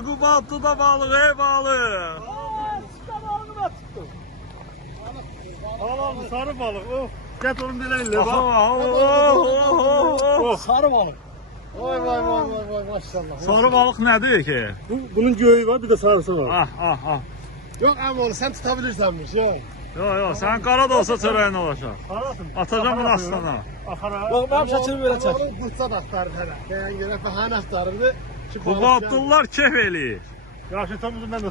Qubatlı'da balık, ey balık. Al sarı balık. Oh. Get onu dileyle. Sarı balık. Vay vay vay vay vay maşallah. Sarı balık nedir ki? Bunun göğü var, bir de sarısı var. Ah. Yok Emoğlu sen tutabilirsenmiş ya. Yo, sen qara da olsa çörəyin olacaq. Atacağım bunu aslana. Axara. Bak benim saçını böyle çek. Bursa da aktardı hele. Yani göre fahane aktardı. Qubatlılar kef eləyir. Yaxşı tam uzun ben de